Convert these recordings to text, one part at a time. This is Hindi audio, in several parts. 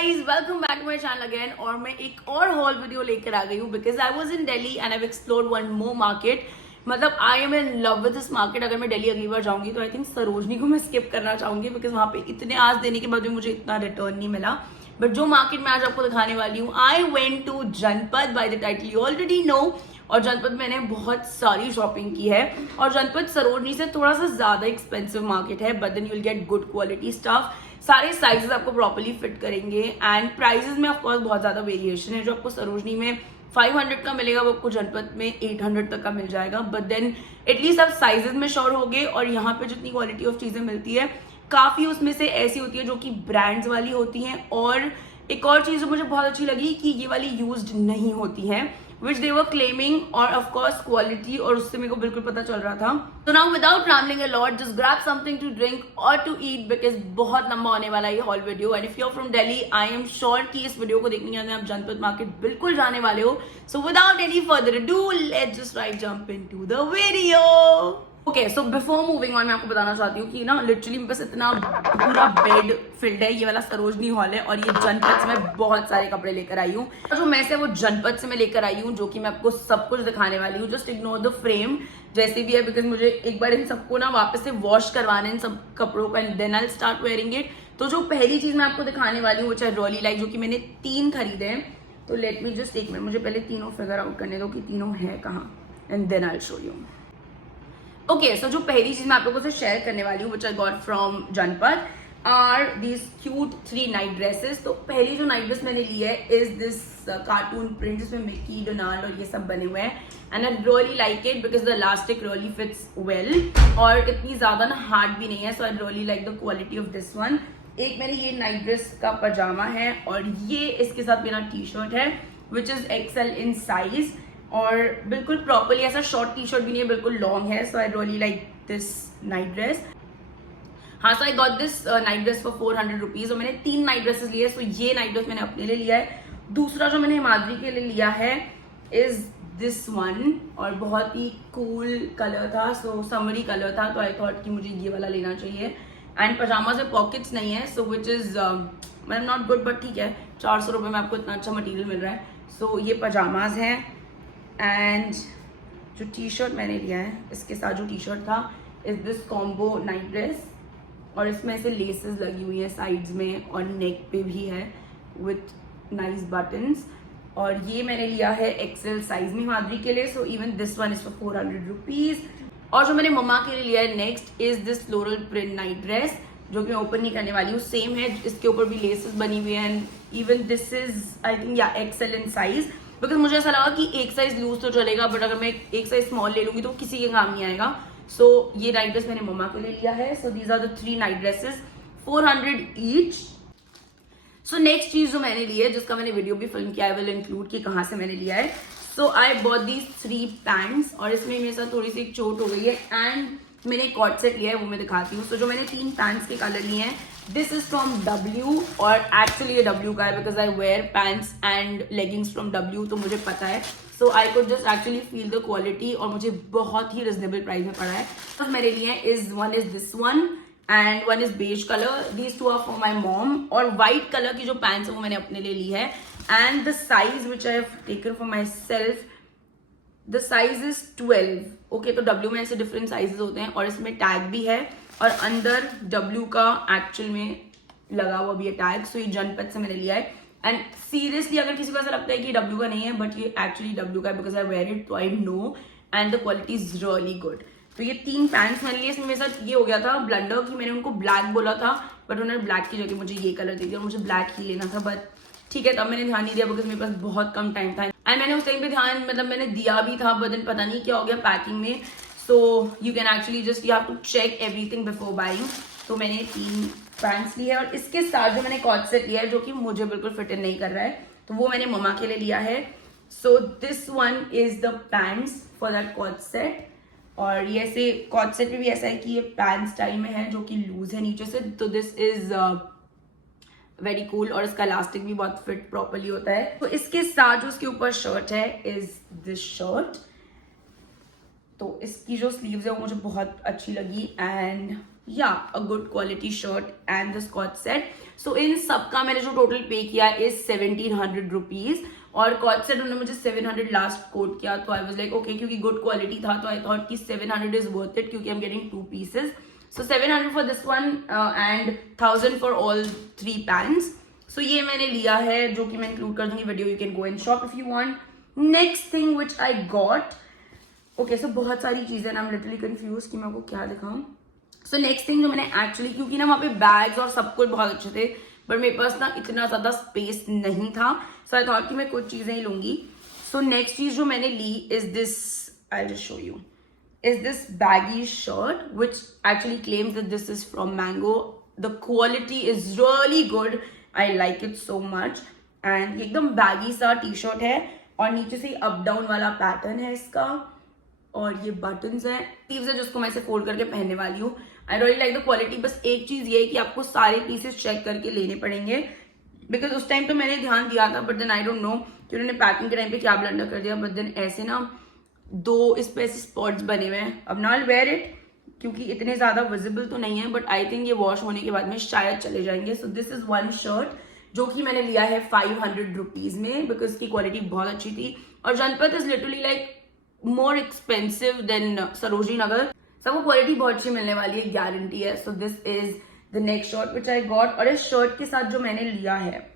Guys, welcome back to my channel again. और मैं एक और हॉल वीडियो लेकर आ गई हूँ because I was in Delhi and I explored one more market. मतलब I am in love with this market. अगर मैं दिल्ली अगली बार जाऊंगी तो आई थिंक सरोजनी को मैं स्किप करना चाहूंगी बिकॉज वहां पे इतने आज देने के बाद भी मुझे इतना रिटर्न नहीं मिला। बट जो मार्केट मैं आज आपको दिखाने वाली हूँ, आई वेंट टू जनपद by the title you already know. और जनपद मैंने बहुत सारी शॉपिंग की है और जनपद सरोजनी से थोड़ा सा ज्यादा एक्सपेंसिव मार्केट है, but then you will get good quality stuff. सारे साइजेस आपको प्रॉपर्ली फिट करेंगे एंड प्राइसेस में ऑफकोर्स बहुत ज्यादा वेरिएशन है। जो आपको सरोजनी में 500 का मिलेगा वो आपको जनपद में 800 तक का मिल जाएगा, बट देन एटलीस्ट आप साइजेस में श्योर होगे। और यहाँ पे जितनी क्वालिटी ऑफ चीजें मिलती है काफी उसमें से ऐसी होती है जो कि ब्रांड्स वाली होती हैं। और एक और चीज जो मुझे बहुत अच्छी लगी कि ये वाली यूज्ड नहीं होती है which they were claiming, और of course quality, और उससे मेरे को बिल्कुल पता चल रहा था। So now without rambling a lot, just grab something to drink or to eat because बहुत लंबा होने वाला है ये haul video. And if you are from Delhi, I am sure कि इस वीडियो को देखने के बाद आप जनपद मार्केट बिल्कुल जाने वाले हो। So without any further ado, let's just right jump into the video. Okay, so before moving on मैं आपको बताना चाहती हूँ कि ना लिटरली मेरे पास इतना पूरा बेड फिल्ड है। ये वाला सरोजनी हॉल है और ये जनपद से मैं बहुत सारे कपड़े लेकर आई हूँ। जो मैं से वो जनपद से मैं लेकर आई हूँ, जो कि मैं आपको सब कुछ दिखाने वाली हूँ। जस्ट इग्नोर द फ्रेम जैसे भी है बिकॉज मुझे एक बार इन सबको ना वापस से वॉश करवाना है इन सब कपड़ों का and then I will start wearing it. तो जो पहली चीज मैं आपको दिखाने वाली हूँ वो चाहे रियली लाइक, जो कि मैंने 3 खरीदे हैं। तो लेट मी जस्ट एक मिनट, मुझे पहले तीनों फिगर आउट करने दो कि तीनों है कहाँ and then I will show you. Okay, so जो पहली चीज मैं आप लोगों से शेयर करने वाली हूँ, which I got from जनपद, are these cute 3 night dresses. तो पहली जो नाइट ड्रेस मैंने ली है इज दिस कार्टून प्रिंट जिसमें मिकी, डोनाल्ड और ये सब बने हुए हैं। And I really like it because the elastic really fits well और इतनी ज्यादा ना हार्ड भी नहीं है। So I really like the quality of this one. एक मेरी ये नाइट ड्रेस का पजामा है और ये इसके साथ मेरा टी शर्ट है which is XL in size और बिल्कुल प्रॉपरली ऐसा शॉर्ट टी शर्ट भी नहीं है, बिल्कुल लॉन्ग है। So I really like this night dress. हाँ, so I got this night dress for 400 rupees और मैंने 3 नाइट ड्रेसेस लिए। सो ये नाइट ड्रेस मैंने अपने लिए लिया है। दूसरा जो मैंने हिमाद्री के लिए लिया है इज दिस वन और बहुत ही कूल कलर था। सो समरी कलर था तो आई थॉट कि मुझे ये वाला लेना चाहिए। एंड पजामा से पॉकेट्स नहीं है सो विच इज मतलब नॉट गुड, बट ठीक है, 400 रुपये में आपको इतना अच्छा मटीरियल मिल रहा है। सो ये पजामाज हैं। एंड जो टी शर्ट मैंने लिया है इसके साथ जो टी शर्ट था is this combo night dress और इसमें ऐसे लेसेस लगी हुई है साइड्स में और नेक पे भी है विथ नाइस बटन्स। और ये मैंने लिया है एक्सेल साइज में हिमाद्री के लिए। So even this one is for 400 rupees. और जो मैंने मम्मा के लिए लिया है next is this floral print night dress, जो कि मैं ओपन नहीं करने वाली हूँ। सेम है, इसके ऊपर भी लेसेस बनी हुई है and even this is I think या एक्सेल इन साइज बिकॉज मुझे ऐसा लगा कि एक साइज लूज तो चलेगा बट अगर मैं एक साइज स्मॉल ले लूंगी तो किसी के काम नहीं आएगा। सो ये नाइट ड्रेस मैंने मम्मा के लिए लिया है। So these are the 3 night dresses, 400 each. So next चीज जो मैंने ली है जिसका मैंने वीडियो भी फिल्म किया, आई विल इंक्लूड कि कहाँ से मैंने लिया है। So I bought these 3 pants और इसमें मेरे साथ थोड़ी सी एक चोट हो गई है एंड मैंने एक कॉट सेट लिया है, वो मैं दिखाती हूँ। सो जो मैंने 3 पैंट्स के कलर लिए हैं, दिस इज फ्रॉम W और एक्चुअली ये W का है because I wear pants and leggings from W, तो मुझे पता है। So I could just actually feel the quality और मुझे बहुत ही रिजनेबल प्राइस में पड़ा है। तो मेरे लिए is one is this one and one is beige colour. These 2 are for my mom. और व्हाइट कलर की जो पैंट्स है वो मैंने अपने लिए ली है and the size which I have taken for my self, the size is 12। Okay, तो W में ऐसे डिफरेंट साइजेस होते हैं और इसमें टैग भी है और अंदर W का एक्चुअल में लगा हुआ भी है टैग। सो ये जनपद से मैंने लिया है एंड सीरियसली अगर किसी को ऐसा लगता है कि W का नहीं है बट ये एक्चुअली W का है बिकॉज आई वेयर इट तो I know and the quality is really good. तो ये 3 पैंट्स मैंने लिए। इसमें मेरे साथ ये हो गया था ब्लंडर कि मैंने उनको ब्लैक बोला था बट उन्होंने ब्लैक की जगह मुझे ये कलर दे दिया और मुझे ब्लैक ही लेना था। बट ठीक है, तब मैंने ध्यान नहीं दिया बिकॉज मेरे पास बहुत कम टाइम था एंड मैंने उस टाइम पे ध्यान मतलब मैंने दिया भी था बट पता नहीं क्या हो गया पैकिंग में। So you can actually just you have to check everything before buying. तो मैंने 3 पैंट्स लिए और इसके साथ जो मैंने कॉट सेट लिया है जो कि मुझे बिल्कुल फिट इन नहीं कर रहा है तो वो मैंने मम्मा के लिए लिया है। So this one is the pants for that cot set और ये ऐसे कॉट सेट में भी ऐसा है कि ये पैंट स्टाइल में है जो कि लूज है नीचे से। तो दिस इज वेरी कूल और इसका इलास्टिक भी बहुत फिट प्रॉपरली होता है। तो इसके साथ जो उसके ऊपर शर्ट है इज दिस शर्ट। तो इसकी जो स्लीव्स है वो मुझे बहुत अच्छी लगी and yeah, a good quality shirt and the Scotch set. So इन सबका मैंने जो टोटल पे किया is 1700 rupees और कॉट सेट उन्होंने मुझे 700 लास्ट कोट किया, तो आई वाज लाइक ओके, क्योंकि गुड क्वालिटी था तो आई थॉट कि 700 इज वर्थ इट, क्योंकि I am getting 2 pieces. So 700 for this one and 1000 for all 3 pants. So ये मैंने लिया है, जो कि मैं इंक्लूड कर दूंगी video. You can go and shop if you want. Next thing which I got, okay so बहुत सारी चीजें ना, आई एम लिटरली कंफ्यूज कि मैं आपको क्या दिखाऊं. सो नेक्स्ट थिंग जो मैंने एक्चुअली, क्योंकि ना वहाँ पे बैग्स और सब कुछ बहुत अच्छे थे बट मेरे पास ना इतना ज्यादा स्पेस नहीं था, सो आई थॉट कि मैं कुछ चीजें ही लूंगी. सो नेक्स्ट चीज जो मैंने ली is this, I just show you, is this baggy shirt which actually claims that this is from Mango. The quality is really good. I like it so much. And ये एकदम baggy सा टी-शर्ट है और नीचे से अप डाउन वाला पैटर्न है इसका और ये बटन्स हैं, स्लीव्स है जिसको मैं इसे फोल्ड करके पहनने वाली हूँ. आई रियली लाइक द क्वालिटी. बस एक चीज ये है कि आपको सारे पीसेस चेक करके लेने पड़ेंगे, बिकॉज उस टाइम तो मैंने ध्यान दिया था but then I don't know कि उन्होंने पैकिंग के टाइम पे क्या ब्लंडर कर दिया. बट देन ऐसे ना 2 इस पे ऐसे स्पॉट्स बने हुए हैं. अब नॉट वेयर इट क्योंकि इतने ज्यादा विजिबल तो नहीं है, बट आई थिंक ये वॉश होने के बाद में शायद चले जाएंगे. सो दिस इज वन शर्ट जो कि मैंने लिया है 500 रुपीज में, बिकॉज की क्वालिटी बहुत अच्छी थी. और Janpath is literally like more expensive than Sarojini Nagar. सबको क्वालिटी बहुत अच्छी मिलने वाली है, गारंटी है. So this is the next shirt which I got. और इस शर्ट के साथ जो मैंने लिया है,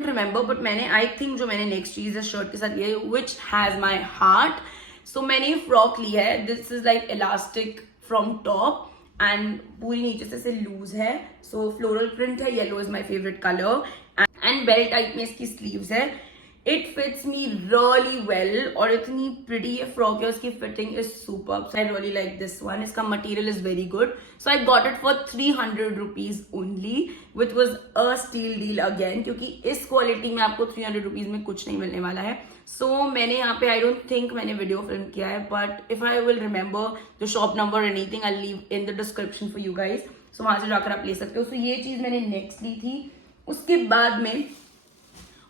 रिमेंबर, बट मैंने आई थिंक जो मैंने नेक्स्ट चीज इस शर्ट के साथ लिया है विच हैज माई हार्ट. सो मैंने फ्रॉक ली है. This is like elastic from top and पूरी नीचे से लूज है. सो फ्लोरल प्रिंट है, yellow is my favourite colour and belt type में इसकी स्लीव्स है. It fits me really well और इतनी प्रिटी ये फ्रॉक है, उसकी fitting is super. I really like this one. इसका material is very good. So I got it for 300 rupees only which was a steal deal again, क्योंकि इस क्वालिटी में आपको 300 रुपीज में कुछ नहीं मिलने वाला है. सो मैंने यहाँ पे आई डोंट थिंक मैंने वीडियो फिल्म किया है, but if I will remember the shop number anything I leave in the description for you guys. So वहां से जाकर आप ले सकते हो. सो ये चीज मैंने नेक्स्ट ली थी. उसके बाद में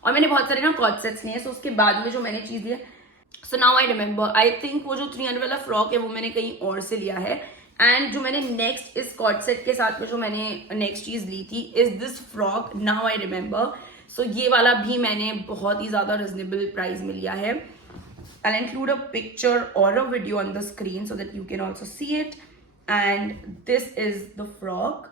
और मैंने बहुत सारे ना कॉट सेट्स लिए. सो उसके बाद में जो मैंने चीज लिया, so now I remember, I think वो जो 300 वाला फ्रॉक है वो मैंने कहीं और से लिया है. एंड जो मैंने नेक्स्ट इस कॉट सेट के साथ में जो मैंने नेक्स्ट चीज ली थी is this frock. Now I remember. So ये वाला भी मैंने बहुत ही ज्यादा रिजनेबल प्राइस में लिया है. आई इंक्लूड अ पिक्चर और a video on the screen so that you can also see it. And this is the frock.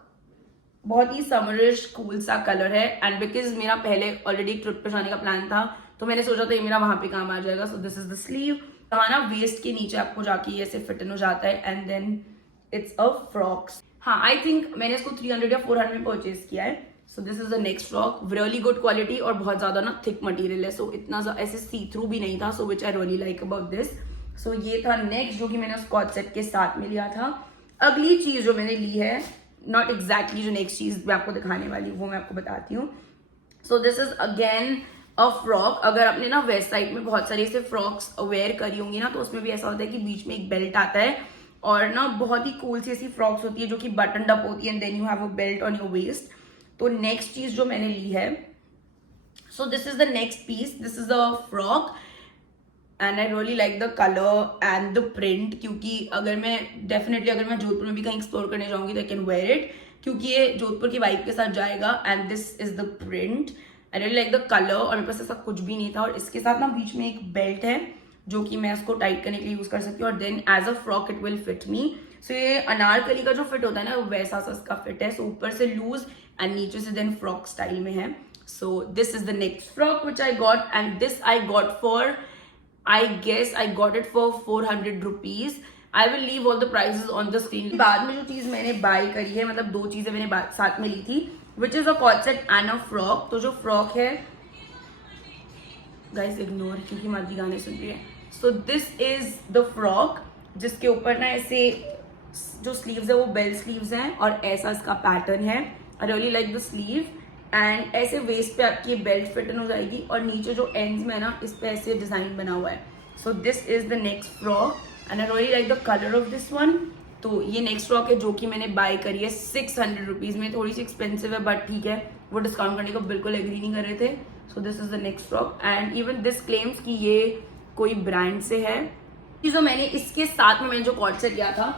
बहुत ही समरिश कूल सा कलर है एंड बिकॉज मेरा पहले ऑलरेडी ट्रिप पे जाने का प्लान था तो मैंने सोचा था ये मेरा वहां पे काम आ जाएगा. सो दिस इज द स्लीव. यहाँ ना वेस्ट के नीचे आपको जाके ऐसे फिट इन हो जाता है and then it's a frock. हाँ, आई थिंक मैंने इसको 300 या 400 में परचेज किया है. So this is the next frock. Really good quality और बहुत ज्यादा ना थिक मटेरियल है. सो इतना ऐसे सी थ्रू भी नहीं था. So which I really like about this. So ये था नेक्स्ट जो कि मैंने स्कॉच सेट के साथ में लिया था. अगली चीज जो मैंने ली है, नॉट एग्जैक्टली जो नेक्स्ट चीज मैं आपको दिखाने वाली हूँ वो मैं आपको बताती हूँ. सो this is again a frock. अगर आपने ना वेस्ट साइड में बहुत सारी ऐसे फ्रॉक्स वेयर करी होंगी ना, तो उसमें भी ऐसा होता है कि बीच में एक बेल्ट आता है और ना बहुत ही कूल सी ऐसी फ्रॉक्स होती है जो कि बटन अप होती है and then you have a belt on your waist. तो नेक्स्ट चीज जो मैंने ली है, so this is the next piece. This is a frock and I really like the colour and the print, क्योंकि अगर मैं जोधपुर में भी कहीं एक्सप्लोर करने जाऊंगी तो आई कैन वेयर इट, क्योंकि ये जोधपुर की वाइब के साथ जाएगा. And this is the print. I really like the colour. और मेरे पास ऐसा कुछ भी नहीं था और इसके साथ ना बीच में एक बेल्ट है जो कि मैं इसको टाइट करने के लिए यूज कर सकती हूँ और then as a frock it will fit me. So ये अनारकली का जो फिट होता है ना वैसा सा इसका फिट है. सो ऊपर से लूज एंड नीचे से देन फ्रॉक स्टाइल में है. So this is the next frock which I got and this I got for, I guess I got it for 400 rupees. I will leave all the prices on the screen. बाद में जो चीज मैंने बाय करी है, मतलब 2 चीजें मैंने साथ में ली थी, which is a corset set and a frock. तो जो फ्रॉक है, guys ignore क्योंकि मर्जी गाने सुन रही है. So this is the frock जिसके ऊपर ना ऐसे जो स्लीव्स है वो बेल स्लीव्स हैं और ऐसा इसका पैटर्न है. I really like the sleeve. And ऐसे वेस्ट पे आपकी बेल्ट फिट इन हो जाएगी और नीचे जो एंड्स में ना इस पे ऐसे डिजाइन बना हुआ है. So this is the next frock and I really like the colour of this one. तो ये नेक्स्ट फ्रॉक है जो कि मैंने बाय करी है 600 रुपीज में. थोड़ी सी एक्सपेंसिव है बट ठीक है, वो डिस्काउंट करने को बिल्कुल एग्री नहीं कर रहे थे. सो this is the next frock and even this claims कि ये कोई ब्रांड से है. जो मैंने इसके साथ में मैंने जो कॉर्ड सेट लिया था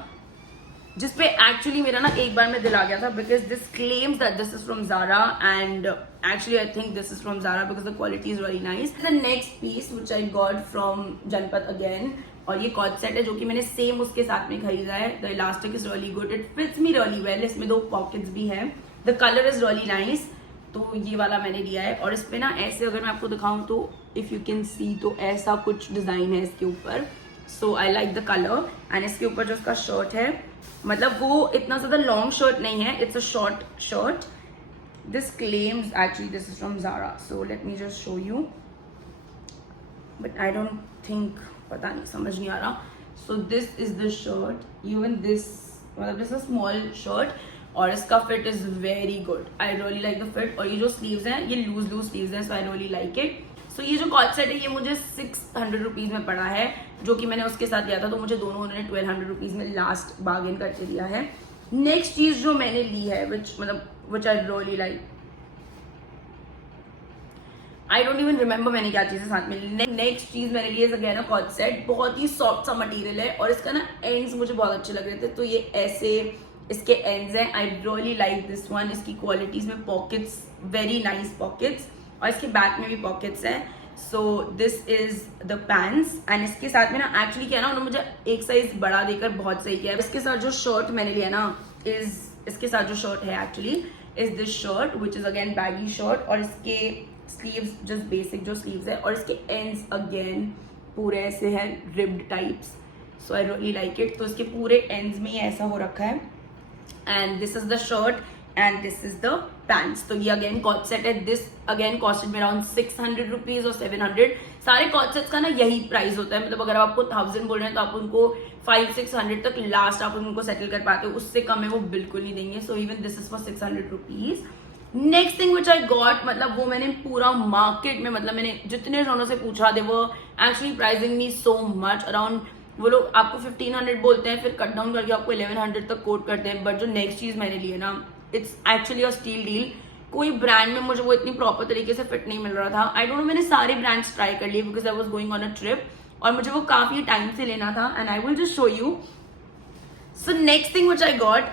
जिसपे एक्चुअली मेरा ना एक बार में दिल आ गया था, because this claims that this is from Zara and actually I think this is from Zara because the quality is very nice. The next piece which I got from Janpath again, और ये कॉर्ड सेट है जो कि मैंने सेम उसके साथ में खरीदा है. The elastic is really good, it fits me really well. इसमें 2 पॉकेट्स भी हैं. The colour is really nice. तो ये वाला मैंने लिया है, और इस पे ना ऐसे अगर मैं आपको दिखाऊं तो इफ यू कैन सी, तो ऐसा कुछ डिजाइन है इसके ऊपर. So I like the colour. And इसके ऊपर जो इसका शर्ट है, मतलब वो इतना ज्यादा लॉन्ग शर्ट नहीं है, it's a short shirt. This claims actually this is from Zara, so let me just show you, but I don't think, पता नहीं, समझ नहीं आ रहा. सो this is the shirt. Even this, मतलब दिस अ स्मॉल शर्ट, और इसका fit is very good. I really like the fit. और ये जो स्लीव्स हैं ये लूज स्लीव्स हैं, सो आई रियली लाइक इट. सो ये जो कॉर्ड सेट है ये मुझे 600 रुपीज में पड़ा है, जो कि मैंने उसके साथ लिया था. तो मुझे दोनों उन्होंने 1200 रुपीज में लास्ट बार्गेन करके दिया है. नेक्स्ट चीज जो मैंने ली है which I really like, I don't even remember मैंने क्या चीजें साथ में ली. नेक्स्ट चीज मैंने ली है अगेन अ कॉर्ड सेट. बहुत ही सॉफ्ट सा मटेरियल है, और इसका ना एंड्स मुझे बहुत अच्छे लग रहे थे. तो ये ऐसे इसके एंड्स हैं. आई रियली लाइक दिस वन. इसकी क्वालिटीज में पॉकेट्स, वेरी नाइस पॉकेट्स, और इसके बैक में भी पॉकेट्स हैं. सो this is the pants. And इसके साथ में ना एक्चुअली क्या ना, उन्होंने मुझे एक साइज बड़ा देकर बहुत सही किया है. इसके साथ जो शर्ट मैंने लिया ना, इसके साथ जो शर्ट है actually is this shirt which is again baggy shirt. और इसके स्लीव्स जस्ट बेसिक जो स्लीव्स है, और इसके एंड्स अगेन पूरे ऐसे हैं ribbed types. So I really like it. तो इसके पूरे एंड्स में ही ऐसा हो रखा है. And this is the shirt and this is the pants. तो ये अगेन कॉर्ड सेट है. दिस अगेन कॉस्टेड में अराउंड 600 रुपीज और 700. सारे कॉर्ड सेट्स का ना यही प्राइस होता है. मतलब अगर आपको 1000 बोल रहे हैं तो आप उनको 500-600 तक लास्ट आप उनको सेटल कर पाते हो. उससे कम है वो बिल्कुल नहीं देंगे. So even this is for 600 rupees. Next thing which I got, मतलब वो मैंने पूरा मार्केट में, मतलब मैंने जितने जनों से पूछा, दे वो एक्चुअली प्राइसिंग मी सो मच अराउंड, वो लोग आपको 1500 बोलते हैं, फिर कट डाउन करके आपको 1100 तक कोट करते हैं. बट जो नेक्स्ट चीज मैंने ली है ना, it's actually a steal deal. कोई ब्रांड में मुझे वो इतनी प्रॉपर तरीके से फिट नहीं मिल रहा था. आई डोंट नो, मैंने सारे ब्रांड्स ट्राई कर लिए because I was going on a trip, और मुझे वो काफी टाइम से लेना था. And I will just show you. So next thing which I got,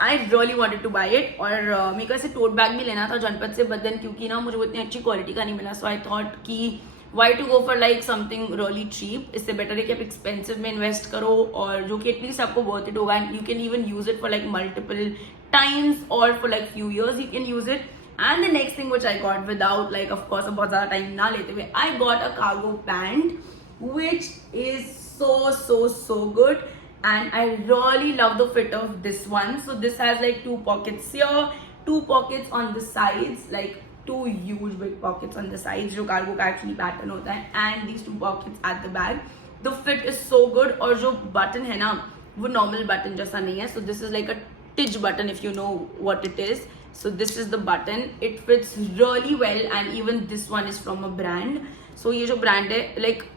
I really wanted to buy it. और मेरे को ऐसे टोट बैग भी लेना था जनपथ से, बट देन क्योंकि ना मुझे वो इतनी अच्छी क्वालिटी का नहीं मिला, सो आई थॉट कि why to go for like something really cheap. इससे बेटर है कि आप एक्सपेंसिव में इन्वेस्ट करो, और जो कि एटलीस्ट आपको वर्थ इट होगा. And you can even use it for like multiple times, और for like few years you can use it. And the next thing which I got, without like of course बहुत ज्यादा टाइम ना लेते हुए, I got a cargo pant which is so good. And I really love the fit of this one. So this has like 2 pockets here, 2 pockets on the sides, like 2 huge big pockets on the sides, जो cargo का actually pattern होता है, and these 2 pockets at the back. The fit is so good. और जो button है ना, वो normal button जैसा नहीं है. So this is like a tidge button if you know what it is. So this is the button. It fits really well, and even this one is from a brand. So ये जो brand है like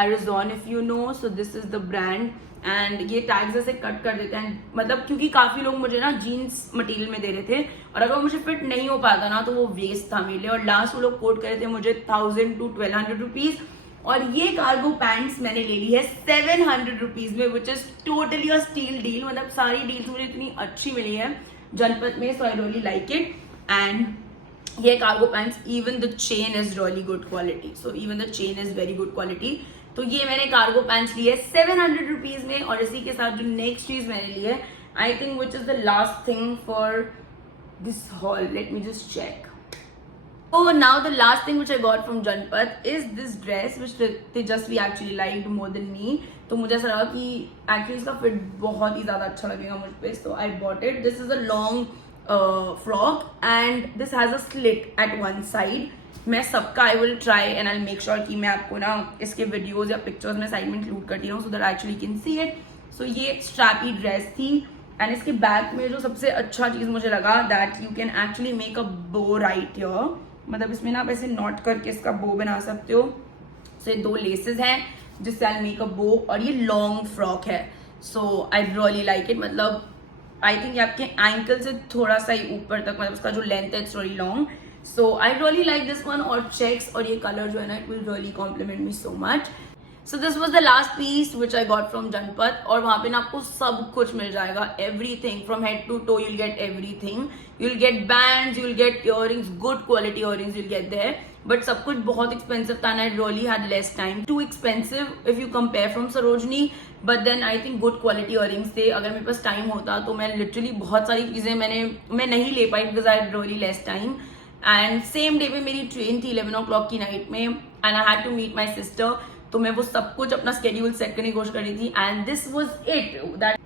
Arizon if you know. So this is the brand. And ये टैग्स ऐसे कट कर देते हैं, मतलब क्योंकि काफी लोग मुझे ना जीन्स मटेरियल में दे रहे थे, और अगर मुझे फिट नहीं हो पाता ना तो वो वेस्ट था मेरे लिए. और लास्ट वो लोग कोट कर रहे थे मुझे 1000 to 1200 रुपीज. और ये कार्गो पैंट्स मैंने ले ली है 700 रुपीज में, which is totally a steal deal. मतलब सारी डील्स मुझे इतनी अच्छी मिली है जनपथ में. So I really like it. And ये cargo pants, even the chain is really good quality. So even the chain is very good quality. तो ये मैंने कार्गो पैंट्स लिए 700 रुपीज में. और इसी के साथ जो नेक्स्ट चीज मैंने ली है, I think which is the last thing for this haul, let me just check. Oh, now the last thing which I got from Janpath is this dress which Tejasvi actually liked more than me. तो मुझे ऐसा लगा कि actually इसका fit बहुत ही ज़्यादा अच्छा लगेगा मुझ पे, so I bought it. This is a long frock and this has a slit at one side. मैं सबका I will try and I'll make sure कि मैं आपको ना इसके videos या pictures में side में include करती हूँ so that actually you can see it. So ये strappy dress थी and इसके back में जो सबसे अच्छा चीज़ मुझे लगा that you can actually make a bow right here. मतलब इसमें ना आप ऐसे नॉट करके इसका बो बना सकते हो. सो ये 2 लेसेस हैं जिससे आई मेक अ बो, और ये लॉन्ग फ्रॉक है. So I really like it. मतलब आई थिंक आपके एंकल से थोड़ा सा ही ऊपर तक, मतलब उसका जो लेंथ है it's really long. So I really like this one. और चेक्स और ये कलर जो है ना, it will really complement me so much. So this was the last piece which I got from Janpath, और वहां पे ना आपको सब कुछ मिल जाएगा, everything from head to toe, you'll get everything, you'll get bands, you'll get earrings, good quality earrings you'll get there, but सब कुछ बहुत एक्सपेंसिव था, and I really had less time, too expensive if you compare from Sarojini, but then I think good quality earrings थे. अगर मेरे पास टाइम होता तो मैं लिटरली बहुत सारी चीजें मैं नहीं ले पाई because I had really less time. And same day पे मेरी ट्रेन थी 11 o'clock की नाइट में, and I had to meet my sister, तो मैं वो सब कुछ अपना स्केड्यूल सेट करने की कोशिश कर रही थी. And this was it.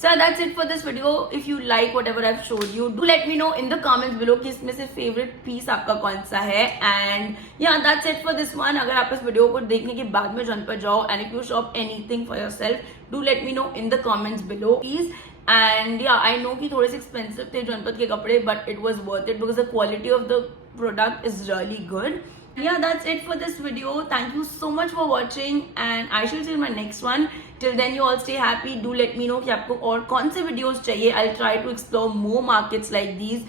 So that's it for this video. If you like whatever I've showed you, do let me know in the comments below कि इसमें से favorite piece आपका कौन सा है. And yeah, that's it for this one. अगर आप इस वीडियो को देखने के बाद में जनपथ जाओ, and if you shop anything for yourself, do let me know in the comments below, please. And yeah, I know कि थोड़े से expensive थे जनपथ के कपड़े, but it was worth it because the quality of the product is really good. Yeah, that's it for this video. Thank you so much for watching, and I shall see you in my next one. Till then, you all stay happy. Do let me know कि आपको और कौन से videos चाहिए. I'll try to explore more markets like these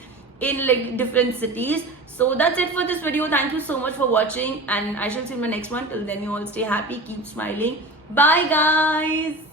in like different cities. So that's it for this video. Thank you so much for watching, and I shall see you in my next one. Till then, you all stay happy. Keep smiling. Bye, guys.